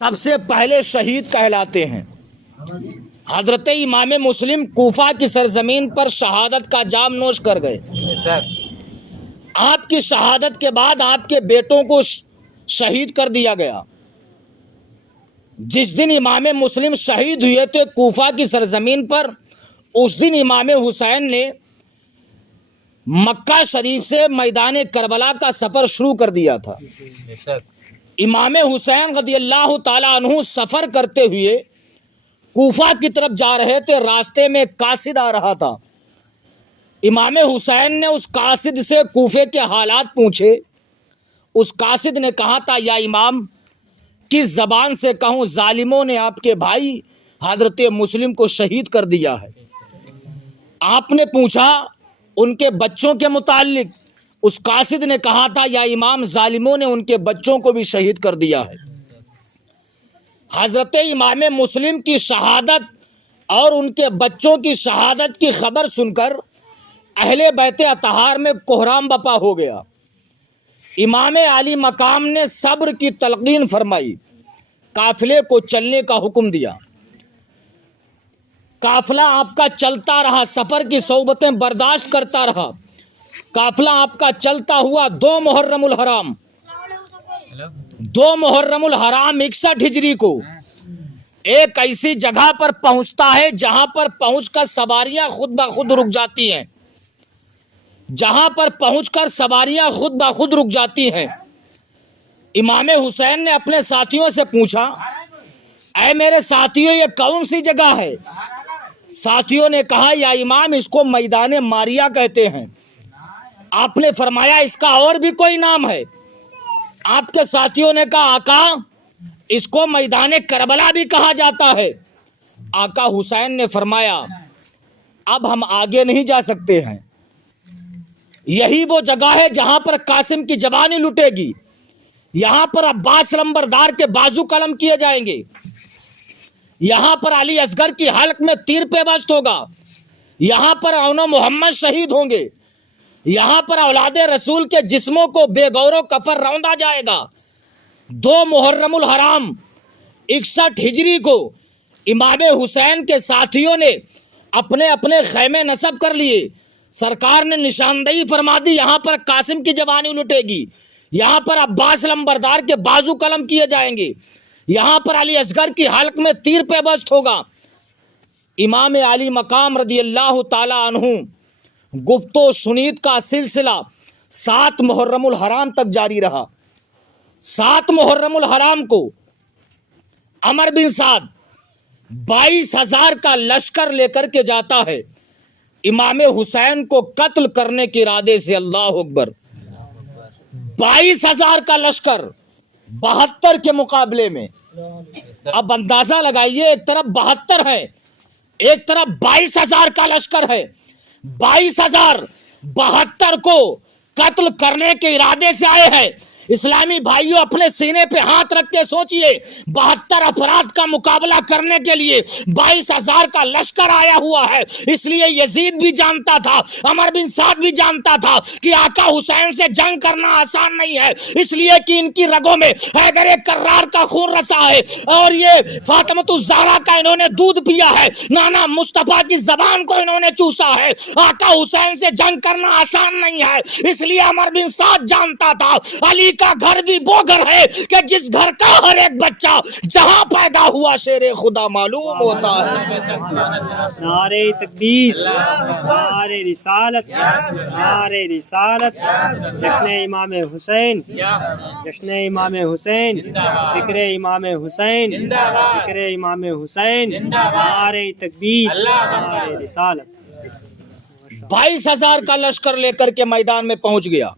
سب سے پہلے شہید کہلاتے ہیں۔ حضرت امام مسلم کوفہ کی سرزمین پر شہادت کا جام نوش کر گئے۔ آپ کی شہادت کے بعد آپ کے بیٹوں کو شہید کر دیا گیا۔ جس دن امام مسلم شہید ہوئے تھے کوفہ کی سرزمین پر، اس دن امام حسین نے مکہ شریف سے میدان کربلا کا سفر شروع کر دیا تھا۔ امام حسین رضی اللہ تعالیٰ عنہ سفر کرتے ہوئے کوفہ کی طرف جا رہے تھے، راستے میں قاصد آ رہا تھا۔ امام حسین نے اس قاصد سے کوفے کے حالات پوچھے۔ اس قاصد نے کہا تھا، یا امام، کس زبان سے کہوں، ظالموں نے آپ کے بھائی حضرت مسلم کو شہید کر دیا ہے۔ آپ نے پوچھا ان کے بچوں کے متعلق، اس قاصد نے کہا تھا، یا امام، ظالموں نے ان کے بچوں کو بھی شہید کر دیا ہے۔ حضرت امام مسلم کی شہادت اور ان کے بچوں کی شہادت کی خبر سن کر اہل بیت اطہار میں کوہرام بپا ہو گیا۔ امام علی مقام نے صبر کی تلقین فرمائی، قافلے کو چلنے کا حکم دیا۔ قافلہ آپ کا چلتا رہا، سفر کی صعوبتیں برداشت کرتا رہا۔ قافلہ آپ کا چلتا ہوا 2 محرم الحرام 61 ہجری کو ایک ایسی جگہ پر پہنچتا ہے جہاں پر پہنچ کر سواریاں خود بخود رک جاتی ہیں۔ امام حسین نے اپنے ساتھیوں سے پوچھا، اے میرے ساتھیوں، یہ کون سی جگہ ہے؟ ساتھیوں نے کہا، یا امام، اس کو میدان ماریا کہتے ہیں۔ آپ نے فرمایا، اس کا اور بھی کوئی نام ہے؟ آپ کے ساتھیوں نے کہا، آقا، اس کو میدان کربلا بھی کہا جاتا ہے۔ آقا حسین نے فرمایا، اب ہم آگے نہیں جا سکتے ہیں، یہی وہ جگہ ہے جہاں پر قاسم کی جوانی لٹے گی، یہاں پر عباس لمبردار کے بازو قلم کیے جائیں گے، یہاں پر علی اصغر کی حلق میں تیر پیوست ہوگا، یہاں پر اون محمد شہید ہوں گے، یہاں پر اولاد رسول کے جسموں کو بے غور و کفر روندا جائے گا۔ 2 محرم الحرام 61 ہجری کو امام حسین کے ساتھیوں نے اپنے اپنے خیمے نصب کر لیے۔ سرکار نے نشاندہی فرما دی، یہاں پر قاسم کی جوانی لٹے گی، یہاں پر عباس لمبردار کے بازو قلم کیے جائیں گے، یہاں پر علی اصغر کی حلق میں تیر پیوست ہوگا۔ امام علی مقام رضی اللہ تعالی عنہ گفت و شنید کا سلسلہ 7 محرم الحرام تک جاری رہا۔ 7 محرم الحرام کو عمر بن سعد 22,000 کا لشکر لے کر کے جاتا ہے امام حسین کو قتل کرنے کے ارادے سے۔ اللہ اکبر! 22,000 کا لشکر 72 کے مقابلے میں۔ اب اندازہ لگائیے، ایک طرف 72 ہے، ایک طرف 22,000 کا لشکر ہے۔ 22,000 72 کو قتل کرنے کے ارادے سے آئے ہیں۔ اسلامی بھائیوں، اپنے سینے پہ ہاتھ رکھ کے سوچئے، 72 افراد کا مقابلہ کرنے کے لیے 22,000 کا لشکر آیا ہوا ہے۔ اس لیے یزید بھی جانتا تھا، عمر بن سعد بھی جانتا تھا کہ آقا حسین سے جنگ کرنا آسان نہیں ہے، اس لیے کہ ان کی رگوں میں حیدر کرار کا خون رسا ہے، اور یہ فاطمۃ الزہرا کا انہوں نے دودھ پیا ہے، نانا مصطفیٰ کی زبان کو انہوں نے چوسا ہے۔ آقا حسین سے جنگ کرنا آسان نہیں ہے، اس لیے عمر بن سعد جانتا تھا علی کا گھر بھی وہ گھر ہے کہ جس گھر کا ہر ایک بچہ جہاں پیدا ہوا شیر خدا معلوم ہوتا ہے۔ نعرہ تکبیر، نعرہ رسالت، نعرہ رسالت، جشن امام حسین، جشن امام حسین، ذکر امام حسین، ذکر امام حسین، نعرہ تکبیر، نعرہ رسالت۔ 22,000 کا لشکر لے کر کے میدان میں پہنچ گیا،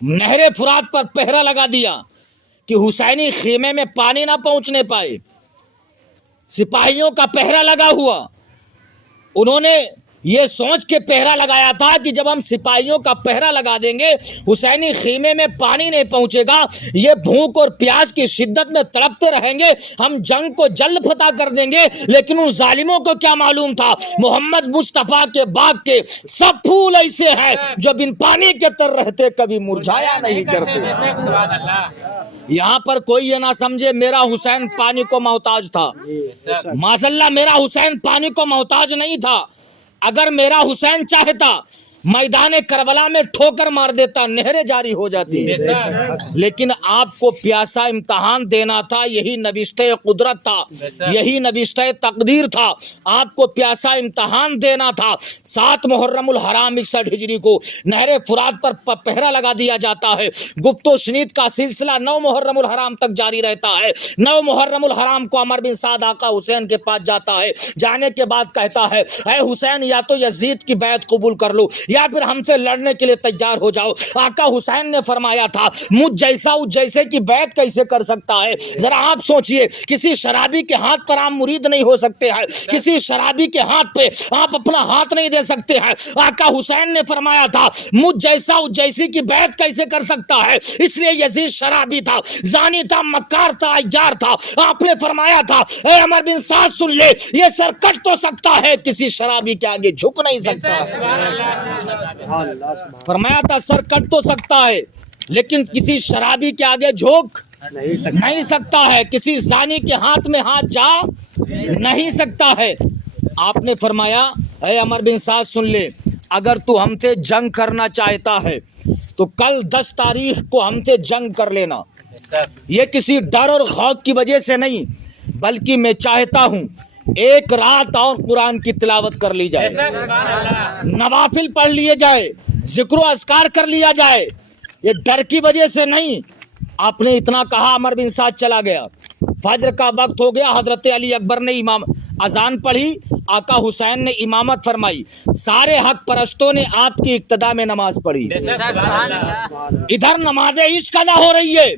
نہر فرات پر پہرا لگا دیا کہ حسینی خیمے میں پانی نہ پہنچنے پائے۔ سپاہیوں کا پہرا لگا ہوا، انہوں نے یہ سوچ کے پہرا لگایا تھا کہ جب ہم سپاہیوں کا پہرا لگا دیں گے حسینی خیمے میں پانی نہیں پہنچے گا، یہ بھوک اور پیاس کی شدت میں تڑپتے رہیں گے، ہم جنگ کو جلد فتح کر دیں گے۔ لیکن ان ظالموں کو کیا معلوم تھا محمد مصطفیٰ کے باغ کے سب پھول ایسے ہیں جو بن پانی کے تر رہتے کبھی مرجھایا نہیں کرتے۔ यहाँ पर कोई ये ना समझे मेरा हुसैन पानी को मोहताज था। माशल्लाह मेरा हुसैन पानी को मोहताज नहीं था। अगर मेरा हुसैन चाहता मैदान करबला में ठोकर मार देता, नहरें जारी हो जाती। लेकिन आपको प्यासा इम्तहान देना था, यही नविश्ते कुदरत था, यही नविश्ते तकदीर था। आपको प्यासा इम्तहान देना था। 7 मुहर्रमुल हराम 61 हिजरी को नहरे फुरात पर पहरा लगा दिया जाता है। गुप्तो शनीद का सिलसिला 9 मुहर्रमुल हराम तक जारी रहता है। 9 मुहर्रमुल हराम को अमर बिन साद आका हुसैन के पास जाता है। जाने के बाद कहता है, ऐ हुसैन या तो यजीद की बैत कबूल कर लो या फिर हमसे लड़ने के लिए तैयार हो जाओ। आका हुसैन ने फरमाया था, मुझ जैसा उस जैसे की बैत कैसे कर सकता है। जरा आप सोचिए, किसी शराबी के हाथ पर आप मुरीद नहीं हो सकते हैं, किसी शराबी के हाथ पे आप अपना हाथ नहीं दे सकते हैं। आका हुसैन ने फरमाया था, मुझ जैसा उस जैसी की बैत कैसे कर सकता है। इसलिए यजीद शराबी था, जानी था, मक्कार था, अय्यार था। आपने फरमाया था, ए अमर बिन साद सुन ले, ये सर कट तो सकता है, किसी शराबी के आगे झुक नहीं सकता। फरमाया था सर कट तो सकता है, लेकिन किसी शराबी के आगे झुक नहीं सकता है, किसी जानी के हाथ में हाथ जा नहीं सकता है। आपने फरमाया, ऐ अमर बिन साद सुन ले, अगर तू हमसे जंग करना चाहता है तो कल 10 तारीख को हमसे जंग कर लेना। ये किसी डर और खौफ की वजह से नहीं, बल्कि मैं चाहता हूँ एक रात और कुरान की तिलावत कर ली जाए, नवाफिल पढ़ लिए जाए, जिक्र अस्कार कर लिया जाए, ये डर की वजह से नहीं। आपने इतना कहा, अमर बिन साद चला गया। फजर का वक्त हो गया, हजरत अली अकबर ने इमाम अजान पढ़ी, आका हुसैन ने इमामत फरमाई। सारे हक परस्तों ने आपकी इक्तदा में नमाज पढ़ी। इधर नमाज इश्क अदा हो रही है,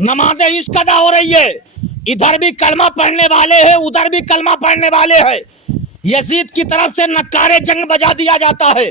नमाज इश्क अदा हो रही है। इधर भी कलमा पढ़ने वाले हैं, उधर भी कलमा पढ़ने वाले हैं। यजीद की तरफ से नक्कारे जंग बजा दिया जाता है।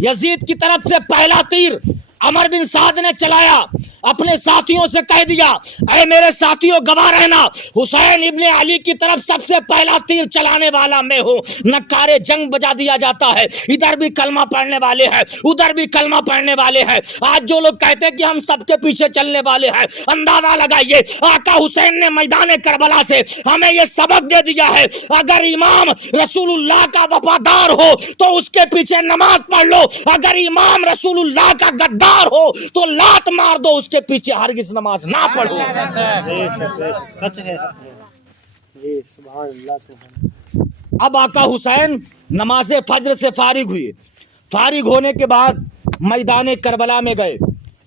यजीद की तरफ से पहला तीर अमर बिन साद ने चलाया, अपने साथियों से कह दिया, ऐ मेरे साथियों गवाह रहना, हुसैन इब्ने अली की तरफ सबसे पहला तीर चलाने वाला मैं हूँ। नक्कारे जंग बजा दिया जाता है। इधर भी कलमा पढ़ने वाले हैं, उधर भी कलमा पढ़ने वाले हैं। आज जो लोग कहते हैं कि हम सबके पीछे चलने वाले हैं, अंदाजा लगाइए, आका हुसैन ने मैदान करबला से हमें ये सबक दे दिया है, अगर इमाम रसूलुल्लाह का वफादार हो तो उसके पीछे नमाज पढ़ लो, अगर इमाम रसूलुल्लाह का गद्दार हो तो लात मार दो, उसके पीछे हरगिज़ नमाज ना पढ़ो। सच है। अब आका हुसैन नमाज फज्र से फारिग हुए। फारिग होने के बाद मैदान करबला में गए,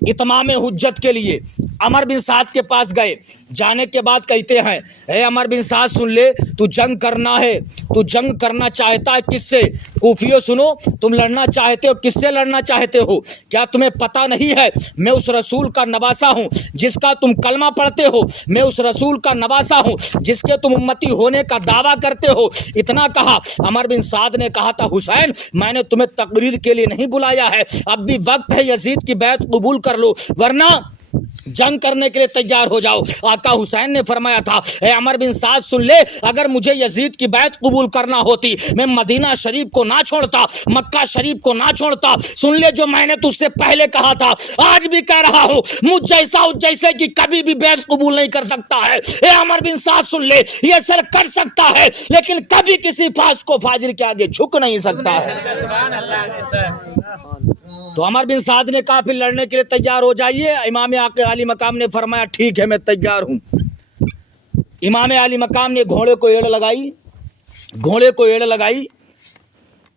इतमाम हुज्जत के लिए अमर बिन साद के पास गए। जाने के बाद कहते हैं, हे अमर बिन साद सुन ले, तू जंग करना है, तू जंग करना चाहता है किससे? कूफियों सुनो, तुम लड़ना चाहते हो, किससे लड़ना चाहते हो? क्या तुम्हें पता नहीं है मैं उस रसूल का नवासा हूँ जिसका तुम कलमा पढ़ते हो, मैं उस रसूल का नवासा हूँ जिसके तुम उम्मती होने का दावा करते हो। इतना कहा। अमर बिन साद ने कहा था, हुसैन मैंने तुम्हें तकरीर के लिए नहीं बुलाया है, अब भी वक्त है, यजीद की बैत कबूल कर लो, वरना जंग करने के लिए तैयार हो जाओ। आका हुसैन ने फरमाया था, ए अमर बिन साद सुन ले, अगर मुझे यजीद की बैत कबूल करना होती मैं मदीना शरीफ को ना छोड़ता, मक्का शरीफ को ना छोड़ता। सुन ले जो मैंने तुझसे पहले कहा था, आज भी कह रहा हूँ, मुझ जैसा उस जैसे की कभी भी बैत कबूल नहीं कर सकता है। ए अमर बिन साद सुन ले, ये सर कर सकता है लेकिन कभी किसी फास को फाजिर के आगे झुक नहीं सकता है। तो अमर बिन साद ने कहा, फिर लड़ने के लिए तैयार हो जाइए। इमाम आली मकाम ने फरमाया, ठीक है मैं तैयार हूँ। इमाम आली मकाम ने घोड़े को एड़ लगाई, घोड़े को एड़ लगाई,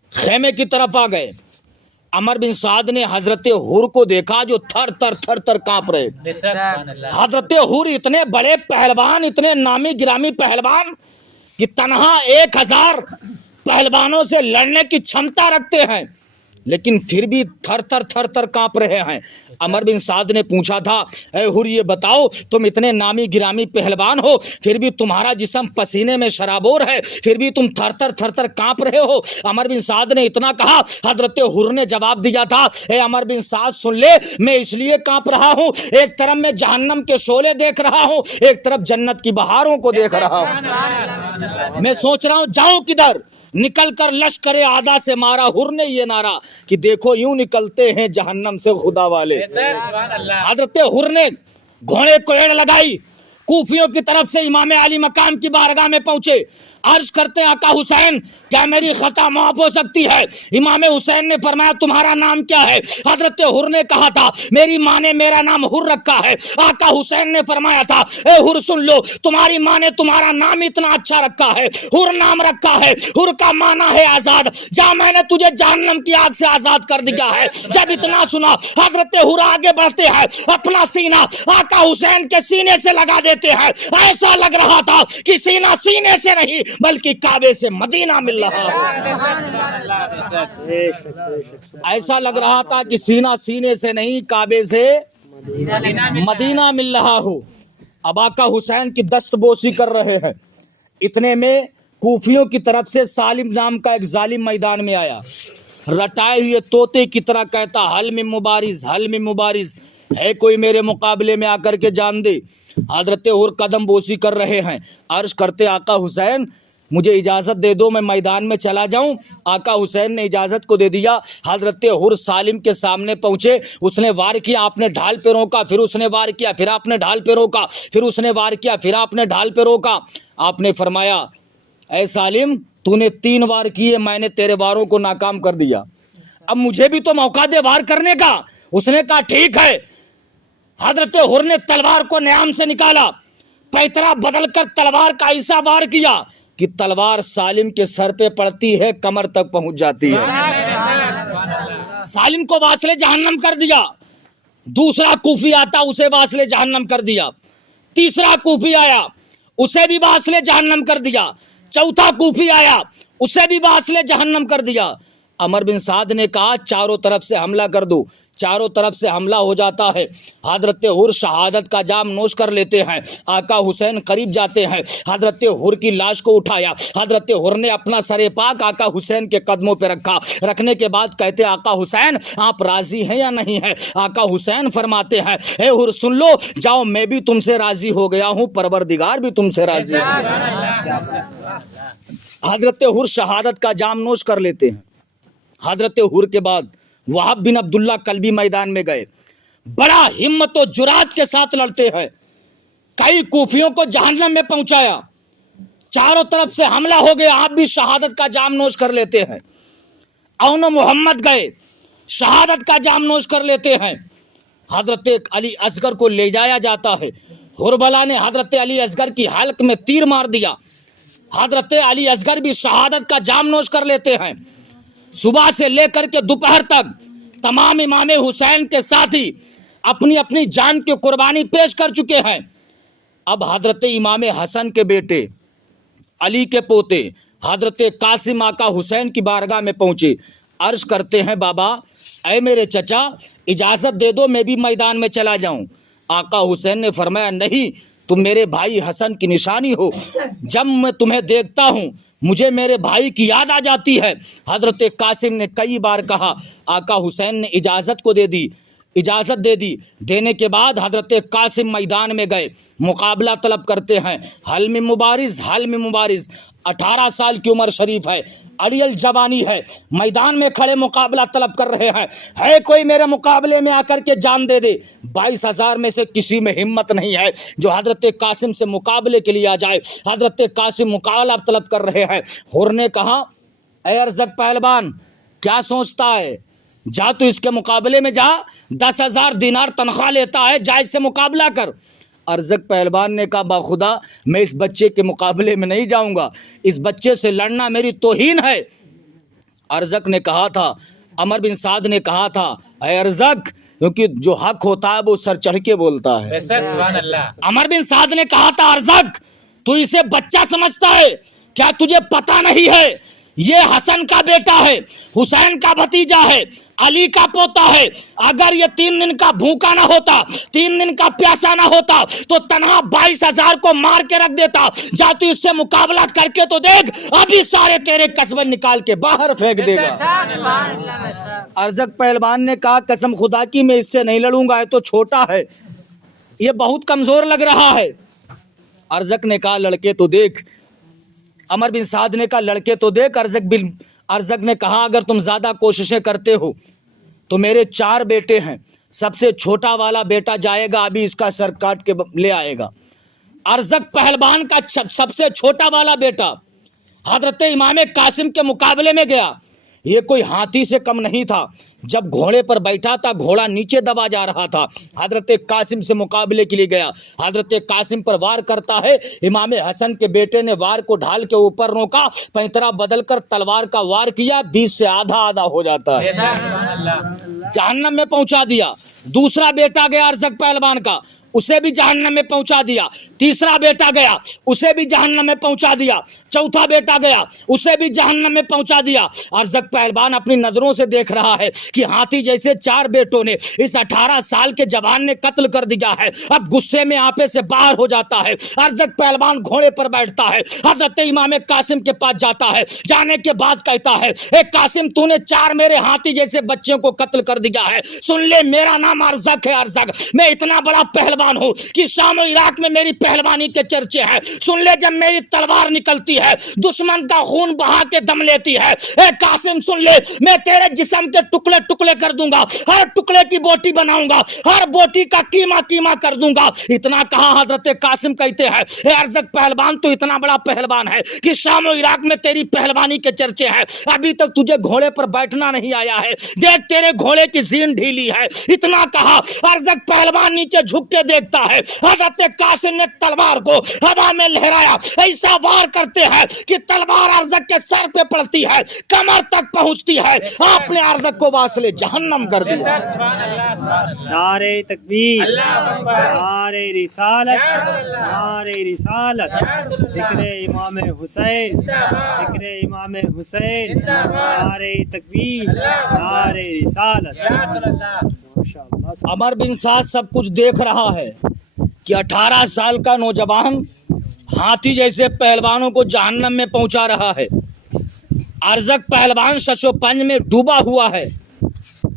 खेमे की तरफ आ गए। अमर बिन साद ने हजरत हुर को देखा जो थर थर कांप रहे। हजरत हुर इतने बड़े पहलवान, इतने नामी गिरामी पहलवान कि तनहा 1000 पहलवानों से लड़ने की क्षमता रखते हैं, लेकिन फिर भी थर थर कांप रहे हैं। अमर बिन साद ने पूछा था, ऐ हुर ये बताओ, तुम इतने नामी गिरामी पहलवान हो, फिर भी तुम्हारा जिस्म पसीने में शराबोर है, फिर भी तुम थर थर कांप रहे हो। अमर बिन साद ने इतना कहा। हजरत हुर ने जवाब दिया था, ऐ अमर बिन साद सुन ले, मैं इसलिए कांप रहा हूँ, एक तरफ मैं जहन्नम के शोले देख रहा हूँ, एक तरफ जन्नत की बहारों को देख रहा हूँ। मैं सोच रहा हूँ जाऊँ किधर, निकल कर लश्कर आदा से मारा। हुर ने ये नारा कि देखो यूं निकलते हैं जहन्नम से खुदा वाले। हजरत हुर ने घोड़े को एड़ लगाई, कूफियों की तरफ से इमाम अली मकाम की बारगाह में पहुंचे। अर्ज करते हैं आका हुसैन क्या मेरी खता माफ हो सकती है? इमाम हुसैन ने फरमाया तुम्हारा नाम क्या है? हजरत हुर ने कहा था मेरी माँ ने मेरा नाम हुर रखा है। आका हुसैन ने फरमाया था ए हुर सुन लो, तुम्हारी माँ ने तुम्हारा नाम इतना अच्छा रखा है, हुर नाम रखा है, हुर का माना है आजाद, जा मैंने तुझे जहन्नम की आग से आजाद कर दिया है। जब इतना सुना हजरत हुर आगे बढ़ते हैं, अपना सीना आका हुसैन के सीने से लगा देते हैं। ऐसा लग रहा था कि सीना सीने से नहीं बल्कि काबे से मदीना मिल रहा हो। ऐसा लग रहा था कि सीना सीने से नहीं काबे से मदीना मिल रहा हो। अब आका हुसैन की दस्तबोसी कर रहे हैं, इतने में कूफियों की तरफ से सालिम नाम का एक जालिम मैदान में आया, रटाए हुए तोते की तरह कहता हल में मुबारिज, हल में मुबारिज, है कोई मेरे मुकाबले में आकर के जान दे। हजरत हुर कदम बोसी कर रहे हैं, अर्ज करते आका हुसैन मुझे इजाज़त दे दो मैं मैदान में चला जाऊं। आका हुसैन ने इजाज़त को दे दिया। हजरत हुर सालिम के सामने पहुंचे, उसने वार किया, आपने ढाल पे रोका, फिर उसने वार किया, फिर आपने ढाल पे रोका, फिर उसने वार किया, फिर आपने ढाल पे रोका। आपने फरमाया ऐ सालिम तूने 3 वार किए, मैंने तेरे वारों को नाकाम कर दिया, अब मुझे भी तो मौका दे वार करने का। उसने कहा ठीक है। हजरत हुर ने तलवार को न्याम से निकाला, पैतरा बदलकर तलवार का ऐसा वार किया कि तलवार सालिम के सर पे पड़ती है, कमर तक पहुंच जाती है। सालिम को वासले जहन्नम कर दिया। दूसरा कूफी आता, उसे वासले जहन्नम कर दिया। तीसरा कूफी आया, उसे भी वासले जहन्नम कर दिया। चौथा कूफी आया, उसे भी वासले जहन्नम कर दिया। अमर बिन साद ने कहा चारों तरफ से हमला कर दो। चारों तरफ से हमला हो जाता है। हजरत हुर शहादत का जाम नोश कर लेते हैं। आका हुसैन करीब जाते हैं, हजरत हुर की लाश को उठाया। हजरत हुर ने अपना सरे पाक आका हुसैन के कदमों पे रखा। रखने के बाद कहते आका हुसैन आप राजी हैं या नहीं है? आका हुसैन फरमाते हैं ए हुर सुन लो, जाओ मैं भी तुमसे राजी हो गया हूँ, परवरदिगार भी तुमसे राजी हो गया। हजरत हुर शहादत का जाम नोश कर लेते हैं। हजरत हुर के बाद वहाब बिन अब्दुल्ला कल्बी मैदान में गए, बड़ा हिम्मत और जुरात के साथ लड़ते हैं, कई कूफियों को जहन्नम में पहुंचाया। चारों तरफ से हमला हो गया, आप भी शहादत का जाम नोश कर लेते हैं। औन मोहम्मद गए, शहादत का जाम नोश कर लेते हैं। हजरत अली असगर को ले जाया जाता है। हुरबला ने हजरत अली असगर की हल्क में तीर मार दिया। हजरत अली असगर भी शहादत का जाम नोश कर लेते हैं। सुबह से लेकर के दोपहर तक तमाम इमाम हुसैन के साथी अपनी अपनी जान की कुर्बानी पेश कर चुके हैं। अब हजरत इमाम हसन के बेटे अली के पोते हजरत कासिम आका हुसैन की बारगाह में पहुंचे। अर्ज करते हैं बाबा ऐ मेरे चचा इजाज़त दे दो मैं भी मैदान में चला जाऊं। आका हुसैन ने फरमाया नहीं, तुम मेरे भाई हसन की निशानी हो, जब मैं तुम्हें देखता हूं मुझे मेरे भाई की याद आ जाती है। हजरत कासिम ने कई बार कहा, आका हुसैन ने इजाज़त को दे दी, इजाज़त दे दी। देने के बाद हजरत कासिम मैदान में गए, मुकाबला तलब करते हैं। हल में मुबारिज, हल में मुबारिज। 18 साल की उम्र शरीफ है, अड़ियल जवानी है, मैदान में खड़े मुकाबला तलब कर रहे हैं। है कोई मेरे मुकाबले में आकर के जान दे दे। 22,000 में से किसी में हिम्मत नहीं है जो हजरत कासिम से मुकाबले के लिए आ जाए। हजरत कासिम मुकाबला तलब कर रहे हैं। हुर ने कहा ऐ अरज़क पहलवान क्या सोचता है, जा तो इसके मुकाबले में जा, 10,000 दिनार तनख्वाह लेता है, जा इससे मुकाबला कर। अरज़क पहलवान ने कहा बाखुदा मैं इस बच्चे के मुकाबले में नहीं जाऊंगा, इस बच्चे से लड़ना मेरी तौहीन है। अरज़क ने कहा था, अमर बिन साद ने कहा था ऐ अरज़क, क्योंकि जो हक होता है वो सर चढ़ के बोलता है। अमर बिन साद ने कहा था अरज़क तू इसे बच्चा समझता है क्या, तुझे पता नहीं है ये हसन का बेटा है, हुसैन का भतीजा है, अली का पोता है। अगर ये 3 दिन का भूखा ना होता, 3 दिन का प्यासा ना होता तो तनहा 22,000 को मार के रख देता। जा तू इससे मुकाबला करके तो देख, अभी सारे तेरे कस्बे निकाल के बाहर फेंक देगा। अरज़क पहलवान ने कहा कसम खुदा की मैं इससे नहीं लड़ूंगा, ये तो छोटा है, ये बहुत कमजोर लग रहा है। अरज़क ने कहा लड़के तो देख। अमर बिन साद ने कहा लड़के तो देख। अरज़क ने कहा अगर तुम ज़्यादा कोशिशें करते हो तो मेरे 4 बेटे हैं, सबसे छोटा वाला बेटा जाएगा, अभी इसका सर काट के ले आएगा। अरज़क पहलवान का सबसे छोटा वाला बेटा हजरत इमाम कासिम के मुकाबले में गया। ये कोई हाथी से कम नहीं था। जब घोड़े पर बैठा था, घोड़ा नीचे दबा जा रहा था। हजरत कासिम से मुकाबले के लिए गया। हजरत कासिम पर वार करता है। इमाम हसन के बेटे ने वार को ढाल के ऊपर रोका, पैंतरा बदलकर तलवार का वार किया, 20 से आधा आधा हो जाता है, जहन्नम में पहुंचा दिया। दूसरा बेटा गया अरज़क पहलवान का, उसे भी जहन्नम में पहुंचा दिया। तीसरा बेटा गया, उसे भी जहन्नम में पहुंचा दिया। चौथा बेटा गया, उसे भी जहन्नम में पहुंचा दिया। अरज़क पहलवान अपनी नजरों से देख रहा है कि हाथी जैसे 4 बेटों ने इस 18 साल के जवान ने कत्ल कर दिया है। अब गुस्से में आपे से बाहर हो जाता है। अरज़क पहलवान घोड़े पर बैठता है, हजरत इमाम कासिम के पास जाता है। जाने के बाद कहता है, ए कासिम, तूने 4 मेरे हाथी जैसे बच्चों को कत्ल कर दिया है। सुन ले, मेरा नाम अरज़क है। अरज़क, मैं इतना बड़ा पहलवान हूं कि शाम और इराक में मेरी पहलवानी के चर्चे हैं। सुन ले, जब मेरी तलवार निकलती है, दुश्मन का खून बहा के दम लेती है। ए कासिम, सुन ले, मैं तेरे जिस्म के टुकड़े टुकड़े कर दूंगा, हर टुकड़े की बोटी बनाऊंगा, हर बोटी का कीमा कीमा कर दूंगा। इतना कहा हजरत कासिम कहते हैं, ए अरज़क पहलवान, तो इतना बड़ा पहलवान है कि शाम और इराक में तेरी पहलवानी के चर्चे हैं। अभी तक तुझे घोड़े पर बैठना नहीं आया है, देख तेरे घोड़े की जीन ढीली है। इतना कहा, अरज़क पहलवान नीचे झुक के देखता है। हजरत कासिम ने तलवार को हवा में लहराया, ऐसा वार करते हैं कि तलवार अरज़क के सर पे पड़ती है, कमर तक पहुंचती है। आपने अरज़क को वासले जहन्नम कर दिया। नारे तकबीर, नारे रिसालत, नारे रिसालत, जिक्र इमाम हुसैन, जिक्र इमाम हुसैन, नारे तकबीर, नारे रिसालत। अमर बिन साद सब कुछ देख रहा है कि 18 साल का नौजवान हाथी जैसे पहलवानों को जहन्नम में पहुंचा रहा है। अरज़क पहलवान शशोपंज में डूबा हुआ है।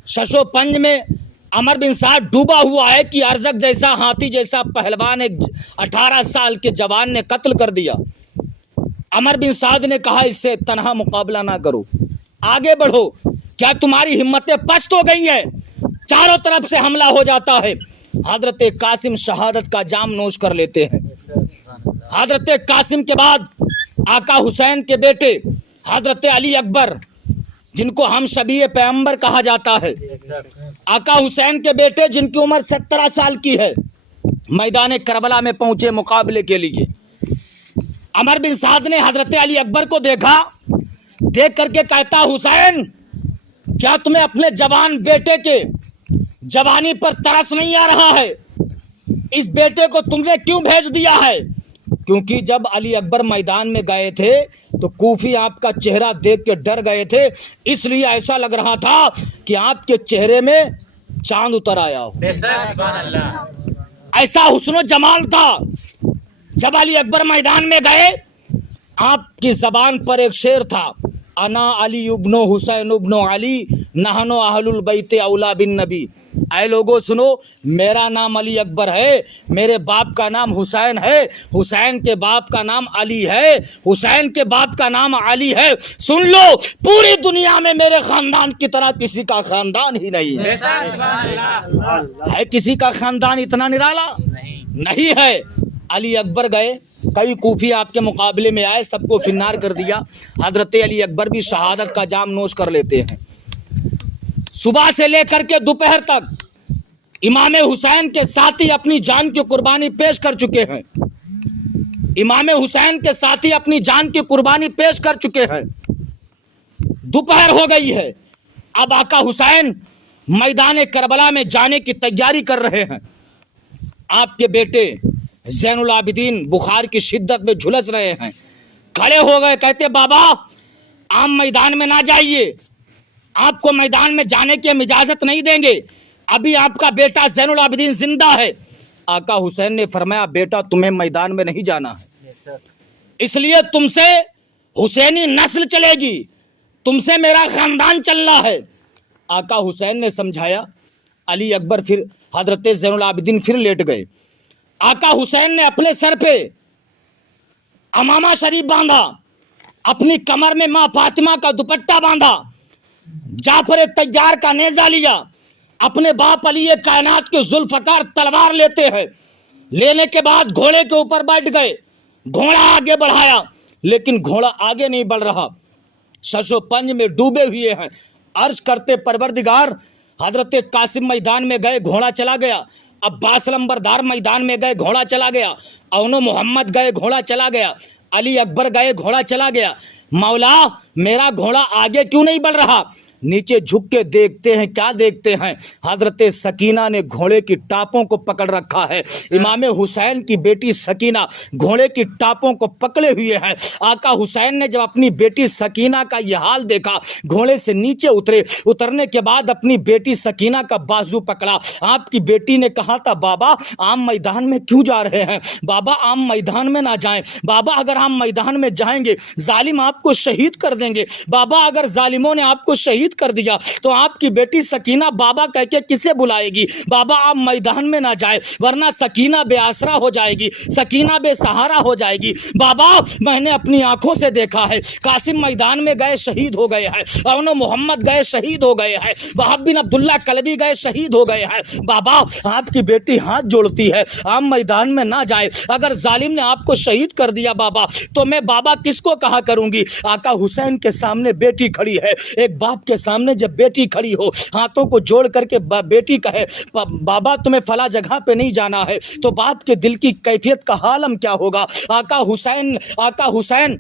शशोपंज में अमर बिन साद डूबा हुआ है कि अरज़क जैसा हाथी जैसा पहलवान एक 18 साल के जवान ने कत्ल कर दिया। अमर बिन साद ने कहा, इससे तनहा मुकाबला ना करो, आगे बढ़ो। क्या तुम्हारी हिम्मतें पस्त हो गई है? चारों तरफ से हमला हो जाता है। हजरत कासिम शहादत का जाम नोश कर लेते हैं। हजरत कासिम के बाद आका हुसैन के बेटे हजरत अली अकबर, जिनको हम शबीह पैगंबर कहा जाता है, आका हुसैन के बेटे जिनकी उम्र 17 साल की है, मैदान करबला में पहुंचे मुकाबले के लिए। अमर बिन साद ने हजरत अली अकबर को देखा, देख करके कहता, हुसैन, क्या तुम्हें अपने जवान बेटे के जवानी पर तरस नहीं आ रहा है? इस बेटे को तुमने क्यों भेज दिया है? क्योंकि जब अली अकबर मैदान में गए थे तो कूफी आपका चेहरा देख के डर गए थे, इसलिए ऐसा लग रहा था कि आपके चेहरे में चांद उतर आया हो। ऐसा हुस्न जमाल था। जब अली अकबर मैदान में गए, आपकी जबान पर एक शेर था, अना अली इब्नो हुसैन इब्नो अली नहनो अहलुल बैत औला बिन नबी। ऐ लोगों सुनो, मेरा नाम अली अकबर है, मेरे बाप का नाम हुसैन है, हुसैन के बाप का नाम अली है, हुसैन के बाप का नाम अली है। सुन लो, पूरी दुनिया में मेरे खानदान की तरह किसी का खानदान ही नहीं है। है किसी का खानदान इतना निराला? नहीं है। अली अकबर गए, कई कूफी आपके मुकाबले में आए, सबको फिन्नार कर दिया। हजरत अली अकबर भी शहादत का जाम नोश कर लेते हैं। सुबह से लेकर के दोपहर तक इमाम हुसैन के साथी अपनी जान की कुर्बानी पेश कर चुके हैं। इमाम हुसैन के साथी अपनी जान की कुर्बानी पेश कर चुके हैं। दोपहर हो गई है। अब आका हुसैन मैदान करबला में जाने की तैयारी कर रहे हैं। आपके बेटे ज़ैनुल आबिदीन बुखार की शिद्दत में झुलस रहे हैं, खड़े हो गए, कहते, बाबा आप मैदान में ना जाइए, आपको मैदान में जाने की हम इजाजत नहीं देंगे, अभी आपका बेटा ज़ैनुल आबिदीन जिंदा है। आका हुसैन ने फरमाया, बेटा तुम्हें मैदान में नहीं जाना है, इसलिए तुमसे हुसैनी नस्ल चलेगी, तुमसे मेरा खानदान चल रहा है। आका हुसैन ने समझाया। अली अकबर फिर हजरत ज़ैनुल आबिदीन फिर लेट गए। आका हुसैन ने अपने सर पे अमामा शरीफ बांधा, अपनी कमर में माँ फातिमा का दुपट्टा बांधा, जाफर तैयार का नेजा लिया, अपने बाप अली कायनात के जुल्फकार तलवार लेते हैं। लेने के बाद घोड़े के ऊपर बैठ गए, घोड़ा आगे बढ़ाया, लेकिन घोड़ा आगे नहीं बढ़ रहा, शशोपंज में डूबे हुए हैं। अर्ज करते परवरदिगार, हजरत कासिम मैदान में गए, घोड़ा चला गया। अब्बास लंबरदार मैदान में गए, घोड़ा चला गया। औनो मोहम्मद गए, घोड़ा चला गया। अली अकबर गए, घोड़ा चला गया। मौला मेरा घोड़ा आगे क्यों नहीं बढ़ रहा? नीचे झुक के देखते हैं, क्या देखते हैं? हजरत सकीना ने घोड़े की टापों को पकड़ रखा है। इमाम हुसैन की बेटी सकीना घोड़े की टापों को पकड़े हुए है। आका हुसैन ने जब अपनी बेटी सकीना का यह हाल देखा, घोड़े से नीचे उतरे। उतरने के बाद अपनी बेटी सकीना का बाजू पकड़ा। आपकी बेटी ने कहा था, बाबा आम मैदान में क्यों जा रहे हैं? बाबा आम मैदान में ना जाएं। बाबा अगर आम मैदान में जाएंगे जालिम आपको शहीद कर देंगे। बाबा अगर जालिमों ने आपको शहीद कर दिया तो आपकी बेटी सकीना बाबा कह के किसे बुलाएगी? बाबा आप मैदान में ना जाए, वरना सकीना बेआसरा हो जाएगी, सकीना बेसहारा हो जाएगी। बाबा मैंने अपनी आंखों से देखा है, कासिम मैदान में गए शहीद हो गए हैं, औनो मोहम्मद गए शहीद हो गए हैं, वहाब बिन अब्दुल्ला कलबी गए शहीद हो गए हैं। बाबा आपकी बेटी हाथ जोड़ती है, आप मैदान में ना जाए। अगर जालिम ने आपको शहीद कर दिया बाबा, तो मैं बाबा किसको कहा करूंगी? आका हुसैन के सामने बेटी खड़ी है। एक बाप के सामने जब बेटी खड़ी हो, हाथों को जोड़ करके बेटी कहे, बाबा तुम्हें फला जगह पे नहीं जाना है, तो बाप के दिल की कैफियत का हालम क्या होगा? आका हुसैन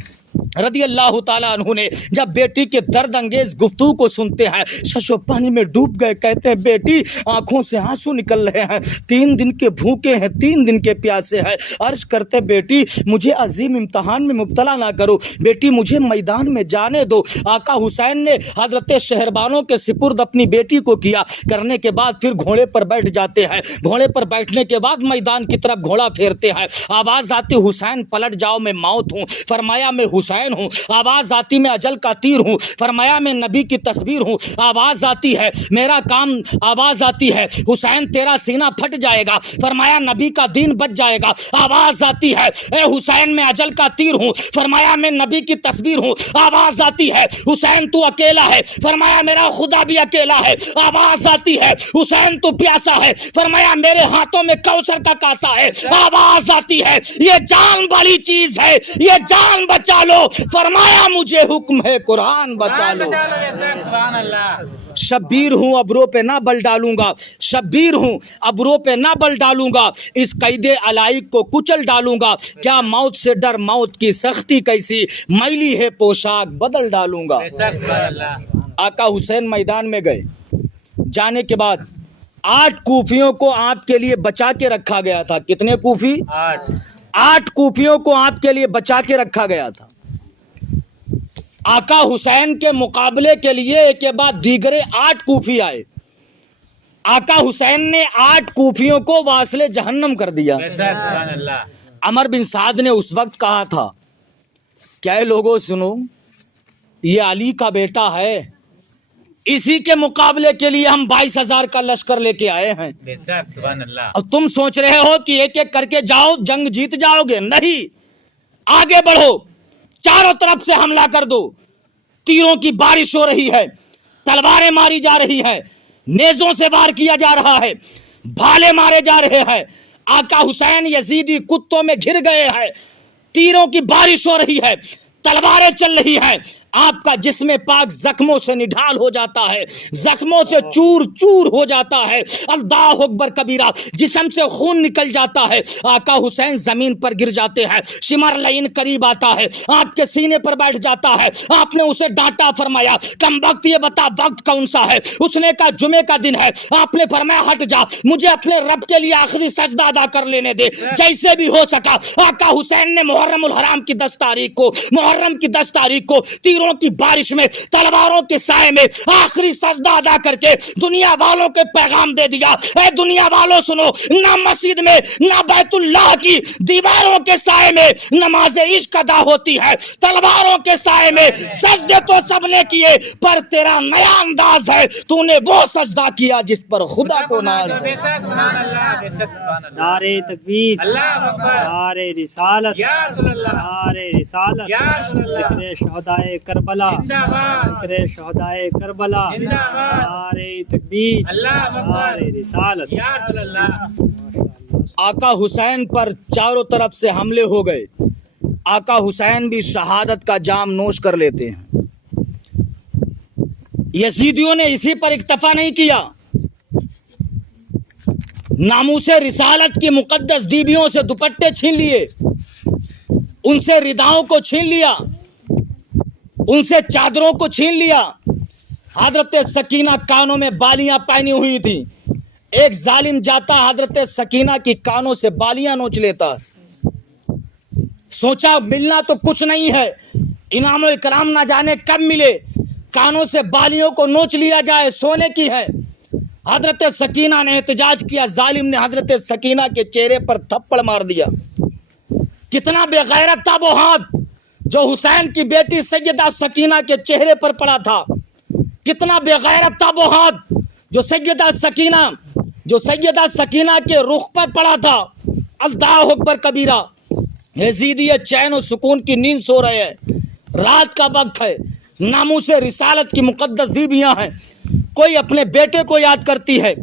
रदी अल्लाह ताला अन्हु ने जब बेटी के दर्द अंगेज गुफ्तगू को सुनते हैं, शशोपंज में डूब गए। कहते हैं, बेटी आंखों से आंसू निकल रहे हैं, 3 दिन के भूखे हैं, 3 दिन के प्यासे हैं। अर्ज करते, बेटी मुझे अजीम इम्तहान में मुब्तला ना करो, बेटी मुझे मैदान में जाने दो। आका हुसैन ने हजरत शहरबानों के सिपुर्द अपनी बेटी को किया। करने के बाद फिर घोड़े पर बैठ जाते हैं। घोड़े पर बैठने के बाद मैदान की तरफ घोड़ा फेरते हैं। आवाज आती, हुसैन पलट जाओ, मैं मौत हूँ। फरमाया, मैं हुसैन हूँ। आवाज आती, मैं अजल का तीर हूँ। फरमाया, मैं नबी की तस्वीर हूँ। आवाज आती है, मेरा काम। आवाज आती है, हुसैन तेरा सीना फट जाएगा। फरमाया, नबी का दीन बच जाएगा। आवाज आती है, ए हुसैन मैं अजल का तीर हूँ। फरमाया, मैं नबी की तस्वीर हूँ। आवाज आती है, हुसैन तू अकेला है। फरमाया, मेरा खुदा भी अकेला है। आवाज आती है, हुसैन तू प्यासा है। फरमाया, मेरे हाथों में कौसर का कासा है। आवाज आती है, ये जान बड़ी चीज है, ये जान बचा लो। फरमाया, मुझे हुक्म है कुरान बचा लो। शब्बीर हूँ अबरों पे ना बल डालूंगा, शब्बीर हूँ अबरों पे ना बल डालूंगा, इस कैदे अलाइक को कुचल डालूंगा। क्या मौत से डर, मौत की सख्ती कैसी, मैली है पोशाक बदल डालूंगा। आका हुसैन मैदान में गए। जाने के बाद 8 कूफियों को आपके लिए बचा के रखा गया था। कितने कूफी? 8 कूफियों को आपके लिए बचा के रखा गया था। आका हुसैन के मुकाबले के लिए एक के बाद दीगरे 8 कूफी आए। आका हुसैन ने 8 कूफियों को वासले जहन्नम कर दिया। अमर बिन साद ने उस वक्त कहा था, क्या लोगों सुनो, ये अली का बेटा है, इसी के मुकाबले के लिए हम 22,000 का लश्कर लेके आए हैं। और तुम सोच रहे हो कि एक एक करके जाओ, जंग जीत जाओगे? नहीं, आगे बढ़ो, चारों तरफ से हमला कर दो। तीरों की बारिश हो रही है, तलवारें मारी जा रही है, नेजों से वार किया जा रहा है, भाले मारे जा रहे हैं। आका हुसैन यजीदी कुत्तों में घिर गए हैं, तीरों की बारिश हो रही है, तलवारें चल रही हैं। आपका जिस्म पाक जख्मों से निढाल हो जाता है, जख्मों से चूर चूर हो जाता है। अल्लाह अकबर कबीरा, जिस्म से खून निकल जाता है। आका हुसैन जमीन पर गिर जाते हैं। शिमर लईन करीब आता है, आपके सीने पर बैठ जाता है। आपने उसे डांटा, फरमाया, कम वक्त ये बता वक्त कौन सा है? उसने कहा, जुमे का दिन है। आपने फरमाया, हट जा, मुझे अपने रब के लिए आखिरी सजदा अदा कर लेने दे, जैसे भी हो सका। आका हुसैन ने मुहर्रम उल हराम की 10 तारीख को, मुहर्रम की 10 तारीख को तीरों की बारिश में, तलवारों के साए में आखिरी सजदा अदा करके दुनिया वालों के पैगाम दे दिया। ए दुनिया वालों सुनो, ना मस्जिद में, ना बैतुल्लाह की दीवारों के साए में नमाज इश्क अदा होती है, तलवारों के साए में सजदे तो सबने किए, पर तेरा नया अंदाज है, तूने वो सजदा किया जिस पर खुदा को नाज है। नारे तकबीर, नारे रिसालत, नारे رسالت یا رسول اللہ ذکر شہدائے کربلا زندہ باد ذکر شہدائے کربلا زندہ باد نعرہ تکبیر اللہ اکبر نعرہ رسالت یا رسول اللہ آقا حسین پر چاروں طرف سے حملے ہو گئے. آقا حسین بھی شہادت کا جام نوش کر لیتے ہیں. یزیدیوں نے اسی پر اکتفا نہیں کیا، ناموس رسالت کی مقدس بیویوں سے دوپٹے چھین لیے، ان سے رداؤں کو چھین لیا، ان سے چادروں کو چھین لیا. حضرت سکینہ کانوں میں بالیاں پہنی ہوئی تھیں. ایک ظالم جاتا حضرت سکینہ کی کانوں سے بالیاں نوچ لیتا. سوچا ملنا تو کچھ نہیں ہے، انعام و اکرام نہ جانے کب ملے، کانوں سے بالیوں کو نوچ لیا جائے، سونے کی ہے. حضرت سکینہ نے احتجاج کیا، ظالم نے حضرت سکینہ کے چہرے پر تھپڑ مار دیا. کتنا بے غیرت تھا وہ ہاتھ جو حسین کی بیٹی سیدہ سکینہ کے چہرے پر پڑا تھا. کتنا بے غیرت تھا وہ ہاتھ جو سیدہ سکینہ کے رخ پر پڑا تھا. اللہ اکبر کبیرہ. یزیدی چین و سکون کی نیند سو رہے ہیں، رات کا وقت ہے، ناموس رسالت کی مقدس بیویاں ہیں. کوئی اپنے بیٹے کو یاد کرتی ہے،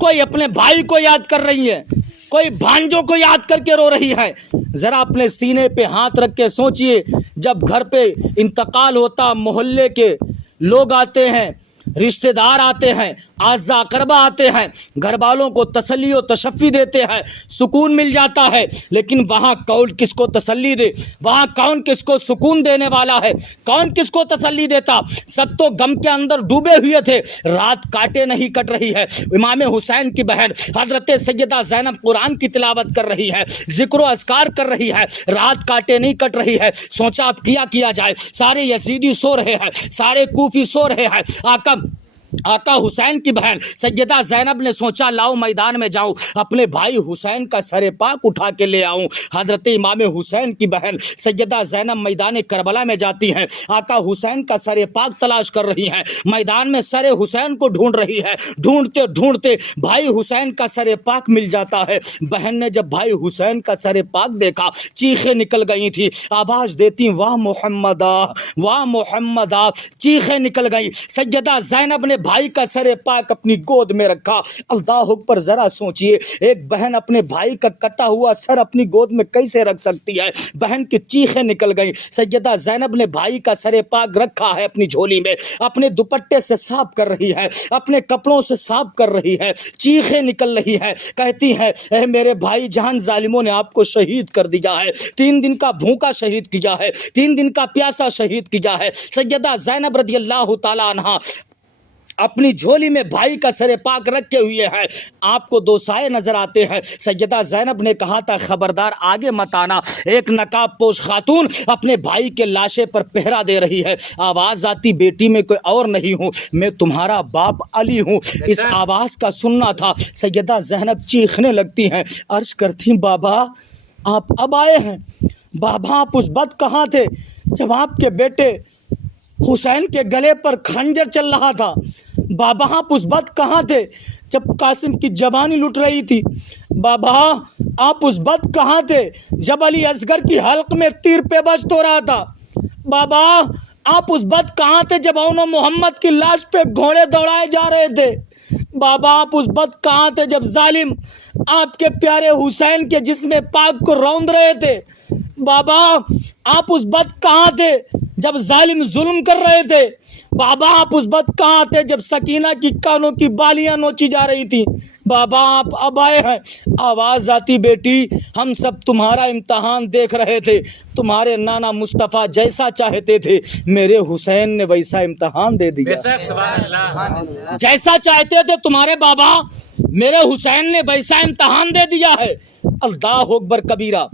کوئی اپنے بھائی کو یاد کر رہی ہے، کوئی بھانجوں کو یاد کر کے رو رہی ہے. ذرا اپنے سینے پہ ہاتھ رکھ کے سوچئے، جب گھر پہ انتقال ہوتا، محلے کے لوگ آتے ہیں، رشتہ دار آتے ہیں، اعزاء اقربا آتے ہیں، گھر والوں کو تسلی و تشفی دیتے ہیں، سکون مل جاتا ہے. لیکن وہاں کون کس کو تسلی دے؟ وہاں کون کس کو سکون دینے والا ہے؟ کون کس کو تسلی دیتا؟ سب تو غم کے اندر ڈوبے ہوئے تھے. رات کاٹے نہیں کٹ رہی ہے. امام حسین کی بہن حضرت سیدہ زینب قرآن کی تلاوت کر رہی ہے، ذکر و اذکار کر رہی ہے، رات کاٹے نہیں کٹ رہی ہے. سوچا اب کیا جائے. سارے یزیدی سو رہے ہیں، سارے کوفی سو رہے ہیں. آقا حسین کی بہن سیدہ زینب نے سوچا لاؤ میدان میں جاؤں، اپنے بھائی حسین کا سر پاک اٹھا کے لے آؤں. حضرت امام حسین کی بہن سیدہ زینب میدان کربلا میں جاتی ہیں. آقا حسین کا سر پاک تلاش کر رہی ہیں، میدان میں سر حسین کو ڈھونڈ رہی ہے. ڈھونڈتے ڈھونڈتے بھائی حسین کا سر پاک مل جاتا ہے. بہن نے جب بھائی حسین کا سر پاک دیکھا، چیخیں نکل گئی تھی. آواز دیتی واہ محمدا، واہ محمدا، چیخیں نکل گئی. سیدہ زینب نے بھائی کا سر پاک اپنی گود میں رکھا. اللہ اکبر. ذرا سوچئے، ایک بہن اپنے بھائی کا کٹا ہوا سر اپنی گود میں کیسے رکھ سکتی ہے؟ بہن کی چیخیں نکل گئی. سیدہ زینب نے بھائی کا سر پاک رکھا ہے اپنی جھولی میں، اپنے دوپٹے سے صاف کر رہی ہے، اپنے کپڑوں سے صاف کر رہی ہے. چیخیں نکل رہی ہے، کہتی ہے اے میرے بھائی جان، ظالموں نے آپ کو شہید کر دیا ہے، 3 دن کا بھوکا شہید کیا ہے، 3 دن کا پیاسا شہید کیا ہے. سیدہ زینب رضی اللہ تعالی عنہا اپنی جھولی میں بھائی کا سر پاک رکھے ہوئے ہیں. آپ کو 2 سائے نظر آتے ہیں. سیدہ زینب نے کہا تھا خبردار آگے مت آنا. ایک نقاب پوش خاتون اپنے بھائی کے لاشے پر پہرا دے رہی ہے. آواز آتی بیٹی میں کوئی اور نہیں ہوں، میں تمہارا باپ علی ہوں. اس آواز کا سننا تھا. سیدہ زینب چیخنے لگتی ہیں، عرض کرتی بابا آپ اب آئے ہیں. بابا آپ اس وقت کہاں تھے جب آپ کے بیٹے حسین کے گلے پر خنجر چل رہا تھا؟ بابا آپ اس وقت کہاں تھے جب قاسم کی جوانی لٹ رہی تھی؟ بابا آپ اس وقت کہاں تھے جب علی اصغر کی حلق میں تیر پہ بست ہو رہا تھا؟ بابا آپ اس وقت کہاں تھے جب اون و محمد کی لاش پہ گھوڑے دوڑائے جا رہے تھے؟ بابا آپ اس وقت کہاں تھے جب ظالم آپ کے پیارے حسین کے جسم پاک کو روند رہے تھے؟ بابا آپ اس وقت کہاں تھے جب ظالم ظلم کر رہے تھے؟ بابا آپ اس وقت کہاں تھے جب سکینہ کی کانوں کی بالیاں نوچی جا رہی تھی؟ بابا آپ اب آئے ہیں. آواز آتی بیٹی ہم سب تمہارا امتحان دیکھ رہے تھے. تمہارے نانا مصطفیٰ جیسا چاہتے تھے میرے حسین نے ویسا امتحان دے دیا. سبحان اللہ. جیسا چاہتے تھے تمہارے بابا میرے حسین نے ویسا امتحان دے دیا ہے. اللہ اکبر کبیرہ.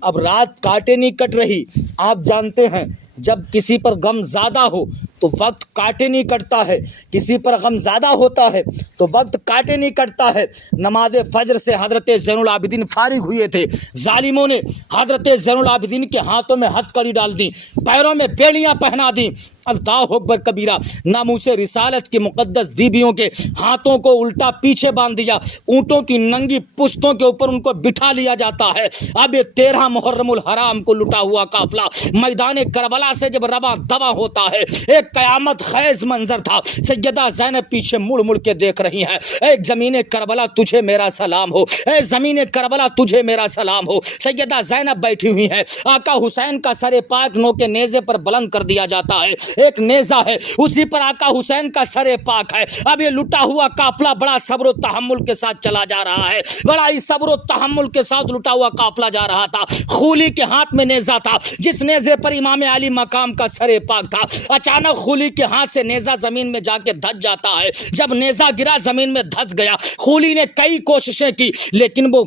اب رات کاٹے نہیں کٹ رہی. آپ جانتے ہیں جب کسی پر غم زیادہ ہو تو وقت کاٹے نہیں کٹتا ہے، کسی پر غم زیادہ ہوتا ہے تو وقت کاٹے نہیں کٹتا ہے۔ نماز فجر سے حضرت زین العابدین فارغ ہوئے تھے، ظالموں نے حضرت زین العابدین کے ہاتھوں میں ہتھکڑی ڈال دی، پیروں میں بیڑیاں پہنا دی۔ اللہ اکبر کبیرہ، ناموس رسالت کی مقدس بیویوں کے ہاتھوں کو الٹا پیچھے باندھ دیا، اونٹوں کی ننگی پشتوں کے اوپر ان کو بٹھا لیا جاتا ہے۔ اب یہ 13 محرم الحرام کو لٹا ہوا قافلہ میدان کربلا سے جب رواں دواں ہوتا ہے، ایک قیامت خیز منظر تھا۔ سیدہ زینب پیچھے مڑ مڑ کے دیکھ رہی ہیں۔ ایک زمین کربلا تجھے میرا سلام ہو، اے زمین کربلا تجھے میرا سلام ہو۔ سیدہ زینب بیٹھی ہوئی ہیں، آقا حسین کا سر پاک نو کے نیزے پر بلند کر دیا جاتا ہے، ایک نیزہ ہے اسی پر آقا حسین کا سر پاک ہے۔ اب یہ لٹا ہوا قافلہ بڑا صبر و تحمل کے ساتھ چلا جا رہا ہے، بڑا ہی صبر و تحمل کے ساتھ لٹا ہوا قافلہ جا رہا تھا۔ خولی کے ہاتھ میں نیزہ تھا، جس نیزے پر امام علی مقام کا سر پاک تھا۔ اچانک خولی کے ہاتھ سے نیزہ زمین میں جا کے دھس جاتا ہے۔ جب نیزہ گرا زمین میں دھس گیا، خولی نے کئی کوششیں کی لیکن وہ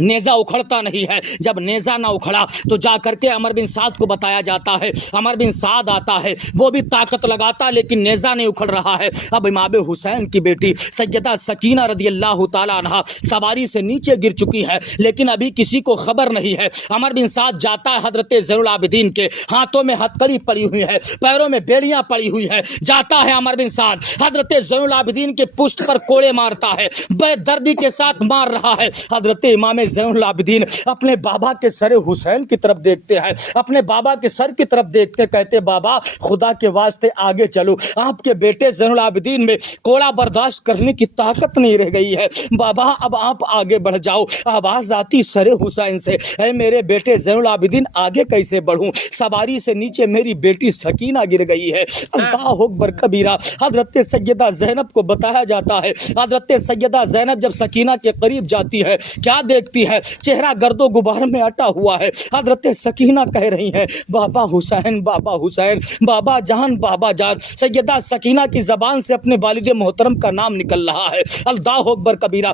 نیزہ اکھڑتا نہیں ہے۔ جب نیزہ نہ اکھڑا تو جا کر کے عمر بن سعد کو بتایا جاتا ہے، عمر بن سعد آتا ہے، وہ بھی طاقت لگاتا لیکن نیزہ نہیں اکھڑ رہا ہے۔ اب امام حسین کی بیٹی سیدہ سکینہ رضی اللہ تعالیٰ عنہا سواری سے نیچے گر چکی ہے لیکن ابھی کسی کو خبر نہیں ہے۔ عمر بن سعد جاتا ہے، حضرت زین العابدین کے ہاتھوں میں ہتھکڑی پڑی ہوئی ہے، پیروں میں بیڑیاں پڑی ہوئی ہے، جاتا ہے عمر بن سعد حضرت زین العابدین کے پشت پر کوڑے مارتا ہے، بے دردی کے ساتھ مار رہا ہے۔ حضرت امام زین العابدین اپنے بابا کے سر حسین کی طرف دیکھتے ہیں، اپنے بابا کے سر کی طرف دیکھتے کہتے بابا خدا کے واسطے آگے چلو، آپ کے بیٹے زین العابدین میں کوڑا برداشت کرنے کی طاقت نہیں رہ گئی ہے، بابا اب آپ آگے بڑھ جاؤ۔ آواز آتی سر حسین سے، اے میرے بیٹے زین العابدین آگے کیسے بڑھوں، سواری سے نیچے میری بیٹی سکینہ گر گئی ہے۔ اللہ اکبر کبیرہ، حضرت سیدہ زینب کو بتایا جاتا ہے۔ حضرت سیدہ زینب جب سکینہ کے قریب جاتی ہے کیا دیکھتی ہے، چہرہ گرد و غبار میں اٹا ہوا ہے۔ حضرت سکینہ کہہ رہی ہیں بابا حسین، بابا حسین، بابا جان، بابا جان۔ سیدہ سکینہ کی زبان سے اپنے والد محترم کا نام نکل رہا ہے۔ اللہ اکبر کبیرہ۔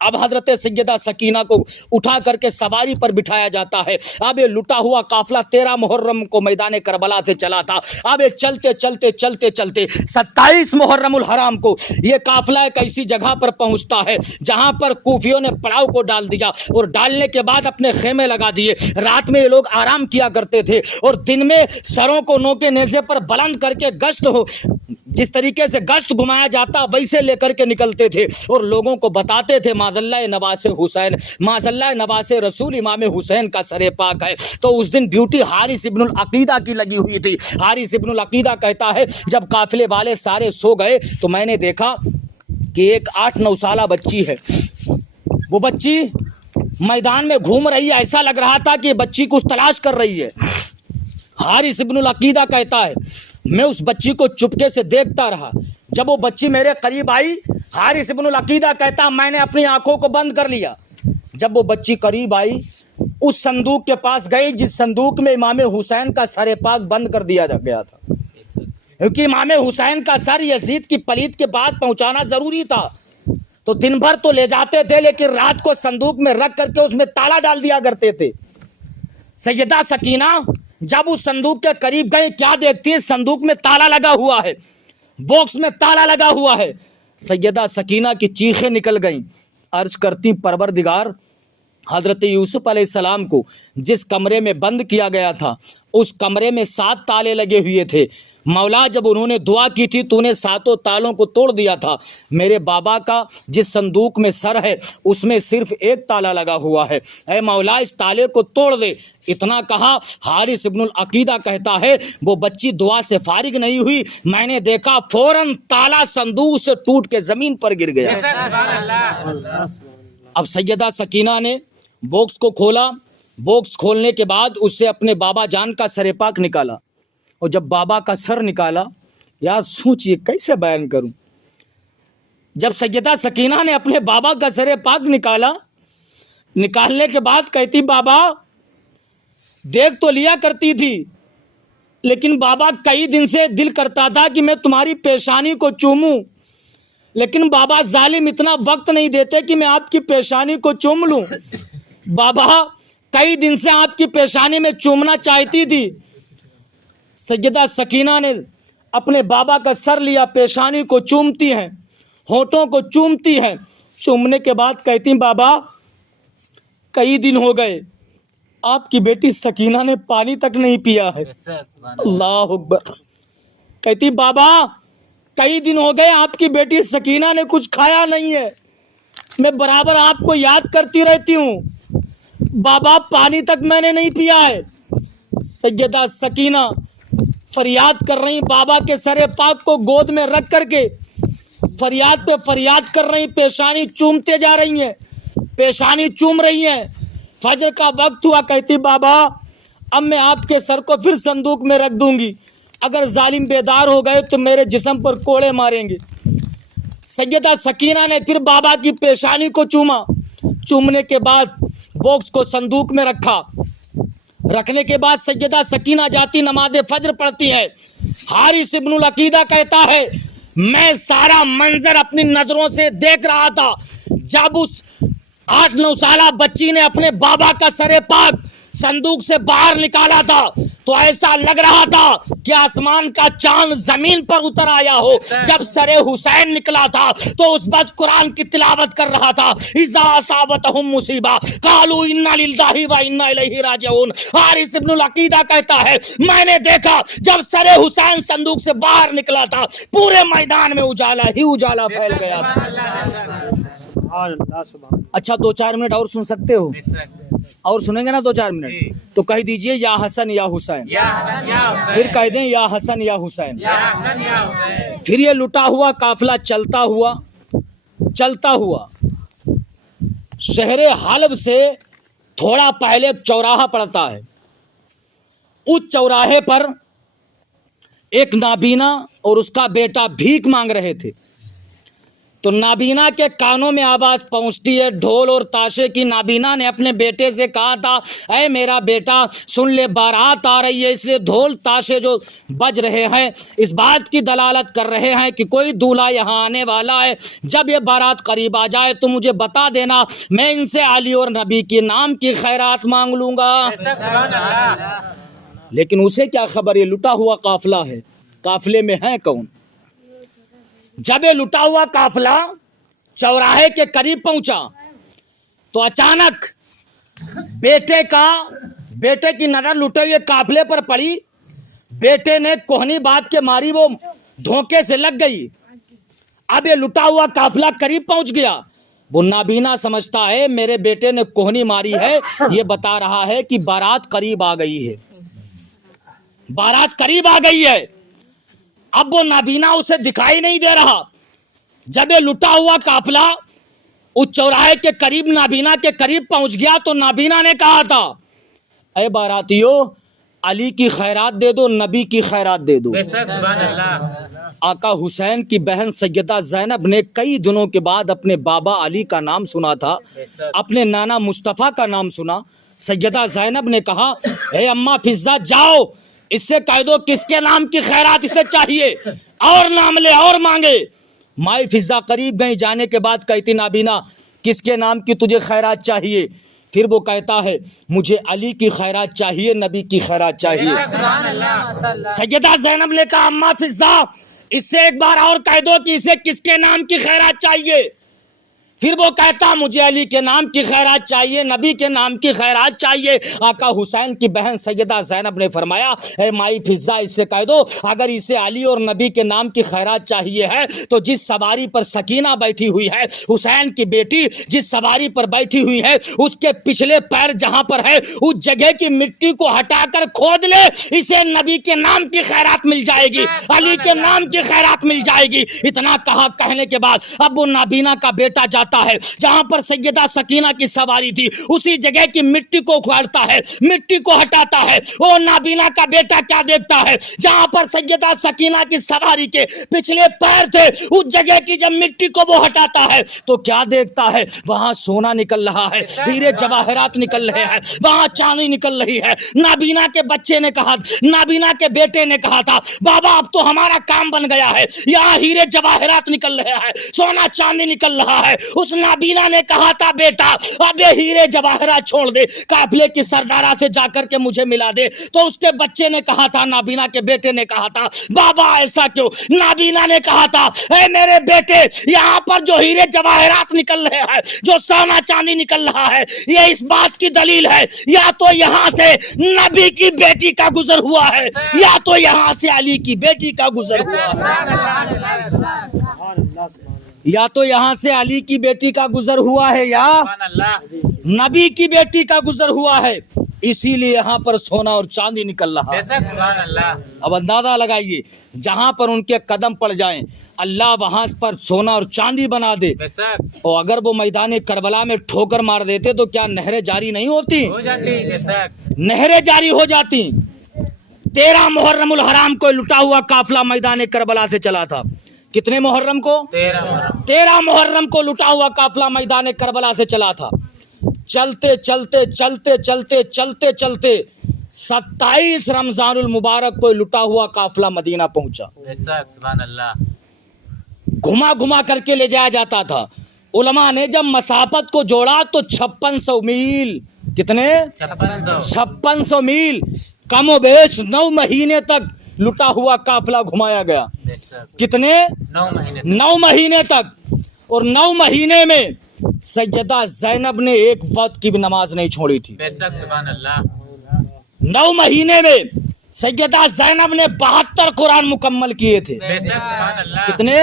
اب حضرت سیدہ سکینہ کو اٹھا کر کے سواری پر بٹھایا جاتا ہے۔ اب یہ لٹا ہوا قافلہ 13 محرم کو میدان کربلا سے چلا تھا۔ اب یہ چلتے چلتے چلتے چلتے 27 محرم الحرام کو یہ قافلہ ایک ایسی جگہ پر پہنچتا ہے جہاں پر کوفیوں نے پڑاؤ کو ڈال دیا اور ڈالنے کے بعد اپنے خیمے لگا دیے۔ رات میں یہ لوگ آرام کیا کرتے تھے اور دن میں سروں کو نو کے نیزے پر بلند کر کے گشت ہو، جس طریقے سے گشت گھمایا جاتا ویسے لے کر کے نکلتے تھے اور لوگوں کو بتاتے تھے معاذ اللہ نواز حسین، معاذ اللہ نواز رسول امام حسین کا سر پاک ہے۔ تو اس دن ڈیوٹی حارث ابن العقیدہ کی لگی ہوئی تھی۔ حارث ابن العقیدہ کہتا ہے جب قافلے والے سارے سو گئے تو میں نے دیکھا کہ ایک 8-9 سالہ بچی ہے، وہ بچی میدان میں گھوم رہی ہے، ایسا لگ رہا تھا کہ بچی کچھ تلاش کر رہی ہے۔ حارث ابن العقیدہ کہتا ہے میں اس بچی کو چپکے سے دیکھتا رہا، جب وہ بچی میرے قریب آئی، حارث ابن العقیدہ کہتا میں نے اپنی آنکھوں کو بند کر لیا۔ جب وہ بچی قریب آئی اس صندوق کے پاس گئی جس صندوق میں امام حسین کا سر پاک بند کر دیا گیا تھا، کیونکہ امام حسین کا سر یزید کی پلیت کے بعد پہنچانا ضروری تھا، تو دن بھر تو لے جاتے تھے لیکن رات کو صندوق میں رکھ کر کے اس میں تالا ڈال دیا کرتے تھے۔ سیدہ سکینہ جب اس صندوق کے قریب گئے کیا دیکھتی ہیں، صندوق میں تالا لگا ہوا ہے، باکس میں تالا لگا ہوا ہے۔ سیدہ سکینہ کی چیخیں نکل گئیں، عرض کرتی پروردگار حضرت یوسف علیہ السلام کو جس کمرے میں بند کیا گیا تھا اس کمرے میں 7 تالے لگے ہوئے تھے، مولا جب انہوں نے دعا کی تھی تو نے 7 تالوں کو توڑ دیا تھا، میرے بابا کا جس صندوق میں سر ہے اس میں صرف 1 تالا لگا ہوا ہے، اے مولا اس تالے کو توڑ دے۔ اتنا کہا حارث ابن العقیدہ کہتا ہے وہ بچی دعا سے فارغ نہیں ہوئی، میں نے دیکھا فوراً تالا صندوق سے ٹوٹ کے زمین پر گر گیا۔ اب سیدہ سکینہ نے باکس کو کھولا، باکس کھولنے کے بعد اس سے اپنے بابا جان کا سر پاک نکالا، اور جب بابا کا سر نکالا، یار سوچئے کیسے بیان کروں، جب سیدہ سکینہ نے اپنے بابا کا سر پاک نکالا، نکالنے کے بعد کہتی بابا دیکھ تو لیا کرتی تھی لیکن بابا کئی دن سے دل کرتا تھا کہ میں تمہاری پیشانی کو چوموں، لیکن بابا ظالم اتنا وقت نہیں دیتے کہ میں آپ کی پیشانی کو چوم لوں، بابا کئی دن سے آپ کی پیشانی میں چومنا چاہتی تھی۔ سیدہ سکینہ نے अपने बाबा का सर लिया, पेशानी को चूमती हैं, होठों को चूमती हैं। चूमने के बाद कहती बाबा कई दिन हो गए आपकी बेटी सकीना ने पानी तक नहीं पिया है। अल्लाह अकबर। कहती बाबा कई दिन हो गए आपकी बेटी सकीना ने कुछ खाया नहीं है, मैं बराबर आपको याद करती रहती हूँ, बाबा पानी तक मैंने नहीं पिया है। सैयदा सकीना फरियाद कर रही, बाबा के सरे पाक को गोद में रख करके फरियाद पे फरियाद कर रही, पेशानी चूमते जा रही हैं, पेशानी चूम रही हैं। फजर का वक्त हुआ, कहती बाबा अब मैं आपके सर को फिर संदूक में रख दूंगी, अगर जालिम बेदार हो गए तो मेरे जिस्म पर कोड़े मारेंगे। सैयदा सकीना ने फिर बाबा की पेशानी को चूमा। चूमने के बाद बॉक्स को संदूक में रखा। रखने के बाद सैयदा सकीना जाती नमाज फजर पढ़ती है। हारिस इब्नुल अकीदा कहता है मैं सारा मंजर अपनी नजरों से देख रहा था जब उस 8-9 साला बच्ची ने अपने बाबा का सरे पाक संदूक से बाहर निकाला था, तो ऐसा लग रहा था कि आसमान का चांद जमीन पर उतर आया हो। जब सरे हुसैन निकला था तो उस वक्त कुरान की तिलावत कर रहा था, इज़ा असाबतहुम मुसीबा कालू इन्ना लिल्लाहि व इन्ना इलैहि राजिऊन। हारिस इब्नुल अकीदा कहता है मैंने देखा जब सरे हुसैन संदूक से बाहर निकला था, पूरे मैदान में उजाला ही उजाला फैल गया था। अच्छा 2-4 मिनट और सुन सकते हो? और सुनेंगे ना 2-4 मिनट? तो कह दीजिए या हसन या हुसैन, फिर कह दें या हसन या हुसैन। फिर ये लुटा हुआ काफिला चलता हुआ शहरे हल्ब से थोड़ा पहले एक चौराहा पड़ता है। उस चौराहे पर एक नाबीना और उसका बेटा भीख मांग रहे थे। तो नाबीना के कानों में आवाज पहुंचती है ढोल और ताशे की। नाबीना ने अपने बेटे से कहा था ऐ मेरा बेटा सुन ले, बारात आ रही है, इसलिए ढोल ताशे जो बज रहे हैं इस बात की दलालत कर रहे हैं कि कोई दूल्हा यहाँ आने वाला है। जब ये बारात करीब आ जाए तो मुझे बता देना, मैं इनसे अली और नबी के नाम की खैरात मांग लूंगा। लेकिन उसे क्या खबर, ये लुटा हुआ काफिला है, काफिले में है कौन? जब ये लुटा हुआ काफिला चौराहे के करीब पहुंचा तो अचानक बेटे की नजर लुटे हुए काफिले पर पड़ी। बेटे ने कोहनी बात के मारी वो धोखे से लग गई। अब ये लुटा हुआ काफिला करीब पहुंच गया। वो नाबीना समझता है मेरे बेटे ने कोहनी मारी है, ये बता रहा है कि बारात करीब आ गई है, बारात करीब आ गई है। अब वो नाबीना उसे दिखाई नहीं दे रहा। जब ये लुटा हुआ काफिला उस चौराहे के करीब नाबीना के करीब पहुंच गया तो नाबीना ने कहा था ऐ बारातियों अली की खैरात दे दो, नबी की खैरात दे दो। आका हुसैन की बहन सैयदा ज़ैनब ने कई दिनों के बाद अपने बाबा अली का नाम सुना था, अपने नाना मुस्तफ़ा का नाम सुना। सैयदा ज़ैनब ने कहा हे अम्मा फिज़ा जाओ इससे कह दो किसके नाम की खैरात इसे चाहिए, और नाम ले और मांगे। माई फिजा करीब गई, जाने के बाद कहती नाबीना किसके नाम की तुझे खैरात चाहिए? फिर वो कहता है मुझे अली की खैरात चाहिए, नबी की खैरात चाहिए। सैयदा ज़ैनब ने कहा अम्मा फिजा इससे एक बार और कह दो कि इसे किसके नाम की खैरात चाहिए? फिर वो कहता मुझे अली के नाम की खैरात चाहिए, नबी के नाम की खैरात चाहिए। आका हुसैन की बहन सैयदा ज़ैनब ने फरमाया ए माई फिजा इससे कह दो अगर इसे अली और नबी के नाम की खैरात चाहिए है तो जिस सवारी पर सकीना बैठी हुई है, हुसैन की बेटी जिस सवारी पर बैठी हुई है, उसके पिछले पैर जहां पर है उस जगह की मिट्टी को हटाकर खोद ले, इसे नबी के नाम की खैरात मिल जाएगी, अली के नाम की खैरात मिल जाएगी। इतना कहा कहने के बाद अब वो नाबीना का बेटा है जहां पर सैयदा सकीना की सवारी थी, उसी जगह की मिट्टी को उखाड़ता है, मिट्टी को हटाता है। वो नाबीना का बेटा क्या देखता है, जहां पर सैयदा सकीना की सवारी के पिछले पैर थे उस जगह की जब मिट्टी को वो हटाता है तो क्या देखता है, वहां सोना निकल रहा है, हीरे जवाहरात निकल रहे हैं, वहां चांदी निकल रही है। नाबीना के बच्चे ने कहा, नाबीना के बेटे ने कहा था बाबा अब तो हमारा काम बन गया है, यहाँ हीरे जवाहरात निकल रहे हैं, सोना चांदी निकल रहा है। उस नाबीना ने कहा था बेटा अब ये हीरे जवाहरात छोड़ दे, काफिले की सरदारा से जाकर के मुझे मिला दे। तो उसके बच्चे ने कहा था, नाबीना के बेटे ने कहा था, बाबा ऐसा क्यों? नाबीना ने कहा था, ए मेरे बेटे, यहाँ पर जो हीरे जवाहरात निकल रहे हैं, जो सोना चांदी निकल रहा है, ये इस बात की दलील है या तो यहाँ से नबी की बेटी का गुजर हुआ है या तो यहाँ से अली की बेटी का गुजर हुआ है, या तो यहाँ से अली की बेटी का गुजर हुआ है या नबी की बेटी का गुजर हुआ है, इसीलिए यहाँ पर सोना और चांदी निकल रहा है। अब अंदाजा लगाइए, जहाँ पर उनके कदम पड़ जाएं अल्लाह वहां पर सोना और चांदी बना दे, और अगर वो मैदान करबला में ठोकर मार देते तो क्या नहरें जारी नहीं होती? नहरें जारी हो जाती। 13 मुहर्रमुल हराम को लुटा हुआ काफिला मैदान करबला से चला था। कितने मुहर्रम को? 13 मुहर्रम को लुटा हुआ काफिला मैदान करबला से चला था। चलते चलते चलते चलते चलते चलते 27 रमजानुल मुबारक को लुटा हुआ काफिला मदीना पहुंचा। घुमा घुमा करके ले जाया जाता था। उलमा ने जब मसाफत को जोड़ा तो 5600 मील, कितने? 5600 मील, कमो बेश 9 महीने तक लुटा हुआ काफिला घुमाया गया। कितने? 9 महीने तक। और 9 महीने में सैयदा ज़ैनब ने एक वक्त की भी नमाज नहीं छोड़ी थी। 9 महीने में सैयदा ज़ैनब ने 72 कुरान मुकम्मल किए थे। कितने?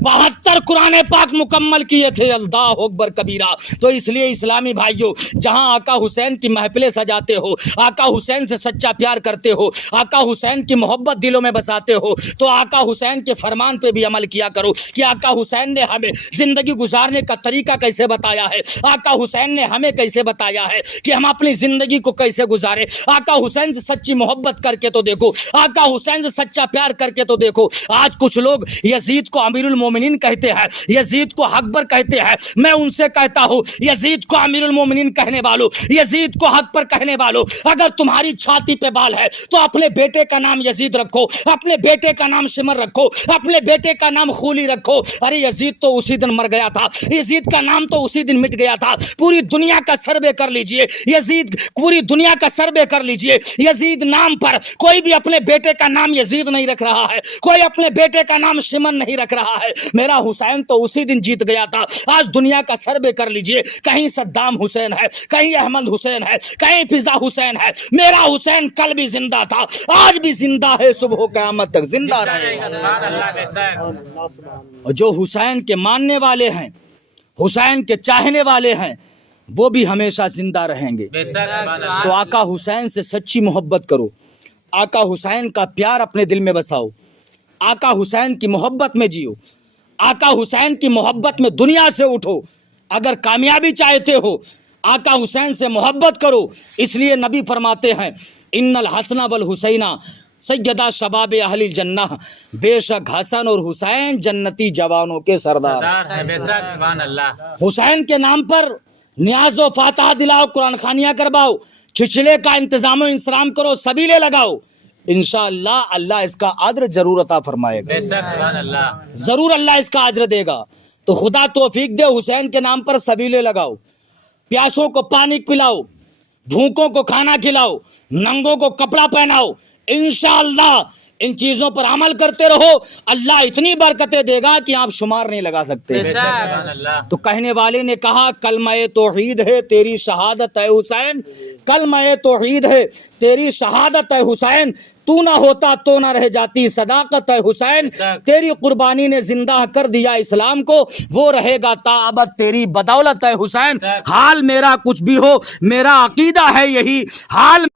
72 कुरान पाक मुकम्मल किए थे। अल्लाह अकबर कबीरा। तो इसलिए इस्लामी भाइयों, जहां आका हुसैन की महफिलें सजाते हो, आका हुसैन से सच्चा प्यार करते हो, आका हुसैन की मोहब्बत दिलों में बसाते हो, तो आका हुसैन के फरमान पे भी अमल किया करो कि आका हुसैन ने हमें जिंदगी गुजारने का तरीका कैसे बताया है, आका हुसैन ने हमें कैसे बताया है कि हम अपनी जिंदगी को कैसे गुजारे। आका हुसैन से सच्ची मोहब्बत करके तो देखो, आका हुसैन से सच्चा प्यार करके तो देखो। आज कुछ लोग यजीद को अमीरुल मोमिनीन कहते हैं, यजीद को अकबर कहते हैं। मैं उनसे कहता हूं, यजीद को अमीरुल मोमिनीन कहने वालों, यजीद को हक पर कहने वालों, अगर तुम्हारी छाती पे बाल है तो अपने बेटे का नाम यजीद रखो, अपने बेटे का नाम सिमर रखो, अपने बेटे का नाम खूली रखो। अरे यजीद तो उसी दिन मर गया था, यजीद का नाम तो उसी दिन मिट गया था। पूरी दुनिया का सर्वे कर लीजिए, यजीद, पूरी दुनिया का सर्वे कर लीजिए, यजीद नाम पर कोई भी अपने बेटे का नाम यजीद नहीं रख रहा है, कोई अपने बेटे का नाम सिमन नहीं रख रहा है। मेरा हुसैन तो उसी दिन जीत गया था। आज दुनिया का सर्वे कर लीजिए, कहीं सद्दाम हुसैन है, कहीं अहमद हुसैन है, कहीं फिजा हुसैन है। मेरा हुसैन कल भी जिंदा था, आज भी जिंदा है, सुबह क़यामत तक जिंदा रहेगा। और जो हुसैन के मानने वाले हैं, हुसैन के चाहने वाले हैं, वो भी हमेशा जिंदा रहेंगे। तो आका हुसैन से सच्ची मोहब्बत करो, आका हुसैन का प्यार अपने दिल में बसाओ, आका हुसैन की मोहब्बत में जियो, आका हुसैन की मोहब्बत में दुनिया से उठो। अगर कामयाबी चाहते हो, आका हुसैन से मोहब्बत करो। इसलिए नबी फरमाते हैं, इन्नल हसना वल हुसैना सैयदा शबाब अहलिल जन्नह, बेशक हसन और हुसैन जन्नती जवानों के सरदार। हुसैन के नाम पर न्याज़ो फातहा दिलाओ, कुरान खानियाँ करवाओ, छिछले का इंतजाम इंसराम करो, सबीले लगाओ। इंशाअल्लाह अल्लाह इसका अज्र जरूर अता फरमाएगा, जरूर अल्लाह इसका अज्र देगा। तो खुदा तौफीक दे, हुसैन के नाम पर सबीले लगाओ, प्यासों को पानी पिलाओ, भूखों को खाना खिलाओ, नंगों को कपड़ा पहनाओ। इंशाअल्लाह इन चीजों पर अमल करते रहो, अल्लाह इतनी बरकतें देगा कि आप शुमार नहीं लगा सकते। तो कहने वाले ने कहा, कलमा-ए तौहीद है तेरी शहादत है हुसैन, कलमा-ए तौहीद है तेरी शहादत है हुसैन, तू ना होता तो ना रह जाती सदाकत है हुसैन, तेरी कुर्बानी ने जिंदा कर दिया इस्लाम को, वो रहेगा ताअबद तेरी बदौलत है हुसैन। हाल मेरा कुछ भी हो, मेरा अकीदा है यही हाल।